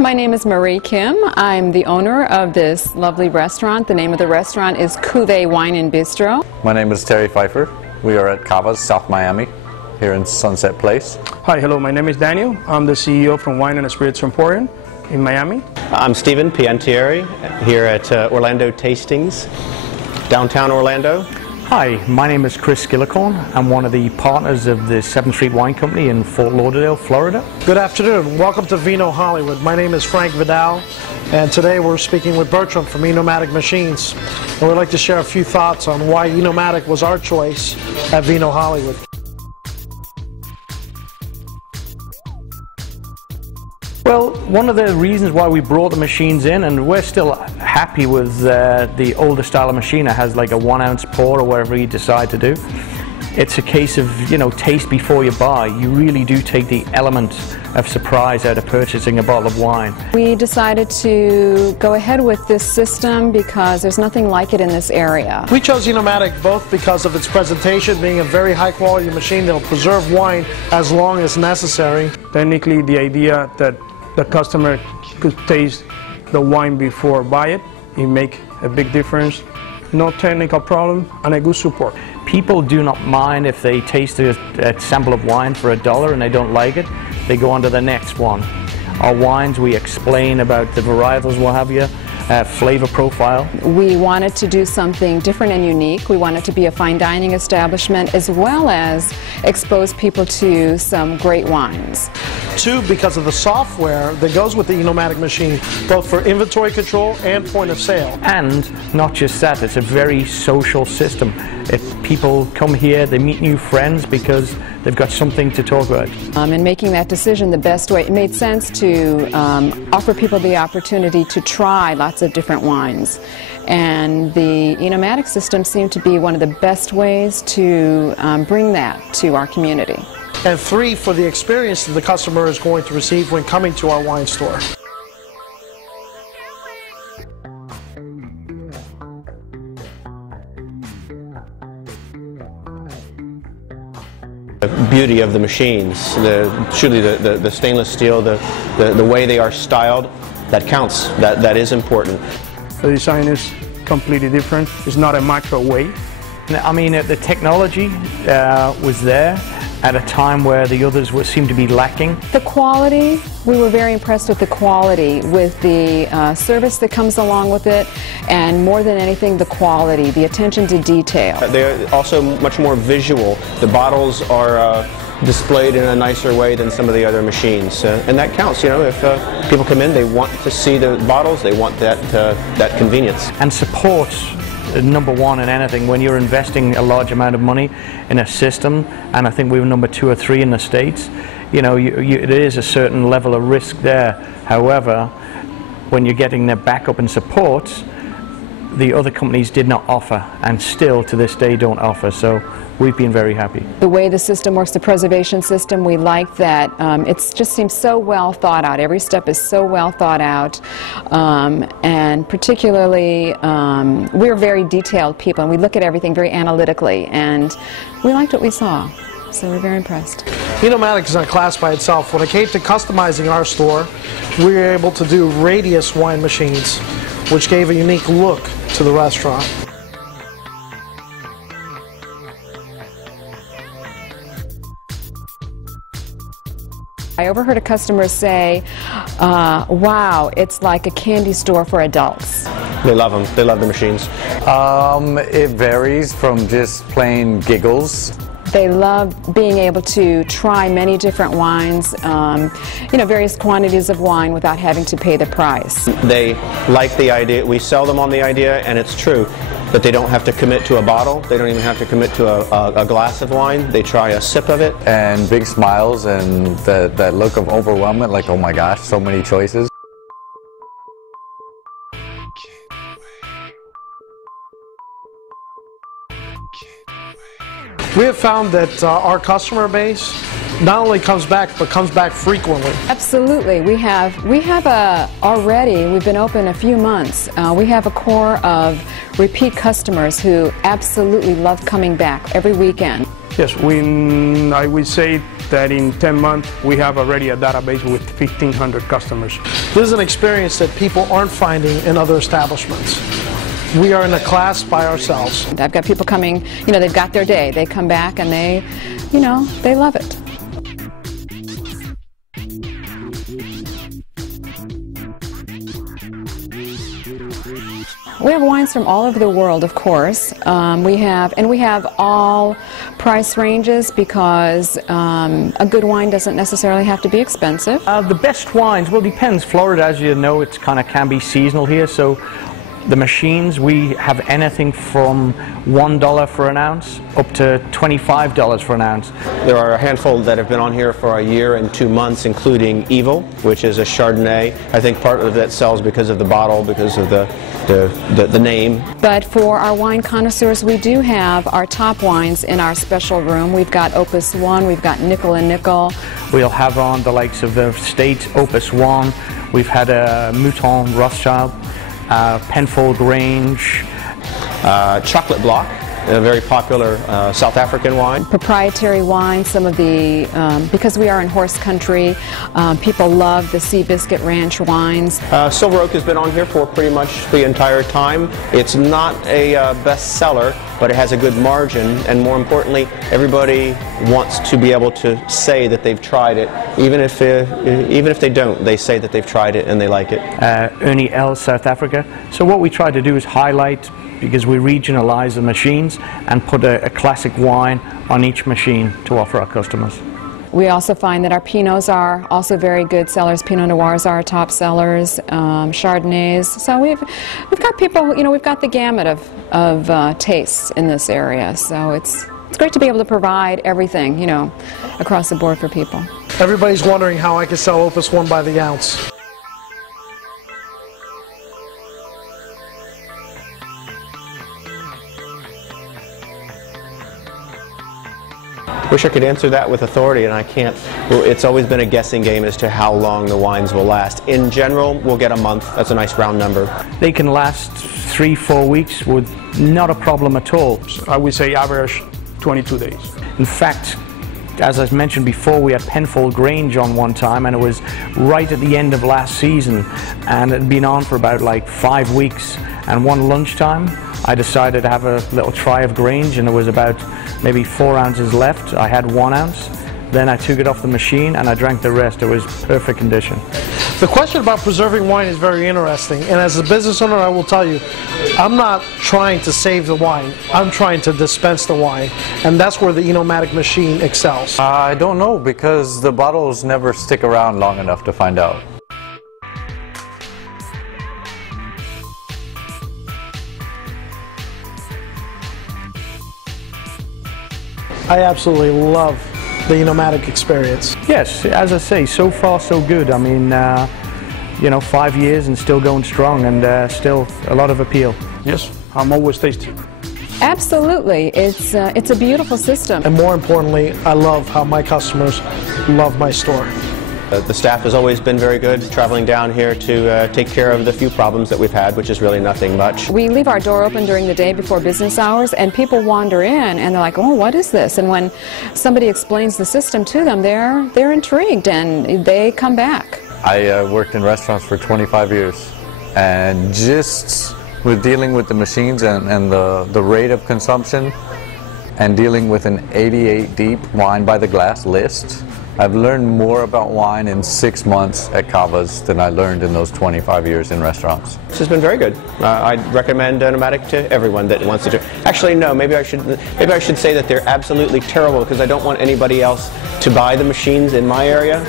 My name is Marie Kim. I'm the owner of this lovely restaurant. The name of the restaurant is Cuvée Wine and Bistro. My name is Terry Pfeiffer. We are at Cava's, South Miami, here in Sunset Place. Hi, hello, my name is Daniel. I'm the CEO from Wine and Spirits Emporium in Miami. I'm Stephen Piantieri here at Orlando Tastings, downtown Orlando. Hi, my name is Chris Skillicorn. I'm one of the partners of the 7th Street Wine Company in Fort Lauderdale, Florida. Good afternoon. Welcome to Vino Hollywood. My name is Frank Vidal, and today we're speaking with Bertram from Enomatic Machines. And we'd like to share a few thoughts on why Enomatic was our choice at Vino Hollywood. Well, one of the reasons why we brought the machines in, and we're still happy with the older style of machine that has like a 1 ounce pour or whatever you decide to do. It's a case of, you know, taste before you buy. You really do take the element of surprise out of purchasing a bottle of wine. We decided to go ahead with this system because there's nothing like it in this area. We chose Enomatic both because of its presentation, being a very high quality machine that will preserve wine as long as necessary. Technically, the idea that the customer could taste the wine before buy it, it make a big difference. No technical problem and a good support. People do not mind if they taste a sample of wine for $1 and they don't like it. They go on to the next one. Our wines, we explain about the varietals, what have you, flavor profile. We wanted to do something different and unique. We wanted to be a fine dining establishment as well as expose people to some great wines. Two, because of the software that goes with the Enomatic machine, both for inventory control and point of sale. And not just that, it's a very social system. If people come here, they meet new friends because they've got something to talk about. In making that decision the best way, it made sense to offer people the opportunity to try lots of different wines. And the Enomatic system seemed to be one of the best ways to bring that to our community. And three, for the experience that the customer is going to receive when coming to our wine store. The beauty of the machines, truly the stainless steel, the way they are styled, that counts, that is important. The design is completely different. It's not a microwave. I mean, the technology was there at a time where the others seemed to be lacking. The quality, we were very impressed with the quality, with the service that comes along with it, and more than anything, the quality, the attention to detail. They're also much more visual. The bottles are displayed in a nicer way than some of the other machines, and that counts. You know, if people come in, they want to see the bottles, they want that convenience. And support, number one in anything. When you're investing a large amount of money in a system, and I think we were number 2 or 3 in the States, you know, there is a certain level of risk there. However, when you're getting their backup and support, the other companies did not offer, and still to this day don't offer, so we've been very happy. The way the system works, the preservation system, we like that. It just seems so well thought out. Every step is so well thought out, and particularly we're very detailed people, and we look at everything very analytically, and we liked what we saw. So we're very impressed. Enomatic is in a class by itself. When it came to customizing our store, we were able to do radius wine machines, which gave a unique look to the restaurant. I overheard a customer say, wow, it's like a candy store for adults. They love them. They love the machines. It varies from just plain giggles. They love being able to try many different wines, you know, various quantities of wine without having to pay the price. They like the idea. We sell them on the idea, and it's true, that they don't have to commit to a bottle. They don't even have to commit to a glass of wine. They try a sip of it. And big smiles and that look of overwhelmment, like, oh my gosh, so many choices. We have found that our customer base not only comes back, but comes back frequently. Absolutely. We have already, we've been open a few months, we have a core of repeat customers who absolutely love coming back every weekend. Yes, I would say that in 10 months we have already a database with 1,500 customers. This is an experience that people aren't finding in other establishments. We are in a class by ourselves. I've got people coming, you know, they've got their day. They come back and they, you know, they love it. We have wines from all over the world, of course. We have all price ranges because a good wine doesn't necessarily have to be expensive. The best wines, well, depends. Florida, as you know, it kind of can be seasonal here. So the machines, we have anything from $1 for an ounce up to $25 for an ounce. There are a handful that have been on here for a year and 2 months, including Evil, which is a Chardonnay. I think part of that sells because of the bottle, because of the name. But for our wine connoisseurs, we do have our top wines in our special room. We've got Opus 1, we've got Nickel and Nickel. We'll have on the likes of the State Opus 1. We've had a Mouton Rothschild, Penfold Grange. Chocolate Block, a very popular South African wine. Proprietary wine, some of the, because we are in horse country, people love the Seabiscuit Ranch wines. Silver Oak has been on here for pretty much the entire time. It's not a bestseller, but it has a good margin, and more importantly, everybody wants to be able to say that they've tried it. Even if they don't, they say that they've tried it and they like it. Ernie L, South Africa. So what we try to do is highlight, because we regionalize the machines, and put a classic wine on each machine to offer our customers. We also find that our Pinots are also very good sellers. Pinot Noirs are our top sellers, Chardonnays. So we've got people, you know, we've got the gamut of tastes in this area. So it's great to be able to provide everything, you know, across the board for people. Everybody's wondering how I can sell Opus 1 by the ounce. Wish I could answer that with authority, and I can't. Well, it's always been a guessing game as to how long the wines will last. In general, we'll get a month. That's a nice round number. They can last 3-4 weeks with not a problem at all. I would say average 22 days. In fact, as I mentioned before, we had Penfold Grange on one time, and it was right at the end of last season, and it had been on for about like 5 weeks. And one lunchtime, I decided to have a little try of Grange, and it was about maybe 4 ounces left. I had 1 ounce. Then I took it off the machine and I drank the rest. It was perfect condition. The question about preserving wine is very interesting, and as a business owner I will tell you, I'm not trying to save the wine, I'm trying to dispense the wine, and that's where the Enomatic machine excels. I don't know, because the bottles never stick around long enough to find out. I absolutely love the Enomatic experience. Yes, as I say, so far so good. I mean, you know, 5 years and still going strong, and still a lot of appeal. Yes, I'm always tasty. Absolutely, it's a beautiful system. And more importantly, I love how my customers love my store. The staff has always been very good, traveling down here to take care of the few problems that we've had, which is really nothing much. We leave our door open during the day before business hours, and people wander in and they're like, oh, what is this? And when somebody explains the system to them, they're intrigued and they come back. I worked in restaurants for 25 years, and just with dealing with the machines and the rate of consumption, and dealing with an 88 deep wine by the glass list, I've learned more about wine in 6 months at Cava's than I learned in those 25 years in restaurants. This has been very good. I'd recommend Enomatic to everyone that wants to do. Actually, no. Maybe I should say that they're absolutely terrible, because I don't want anybody else to buy the machines in my area.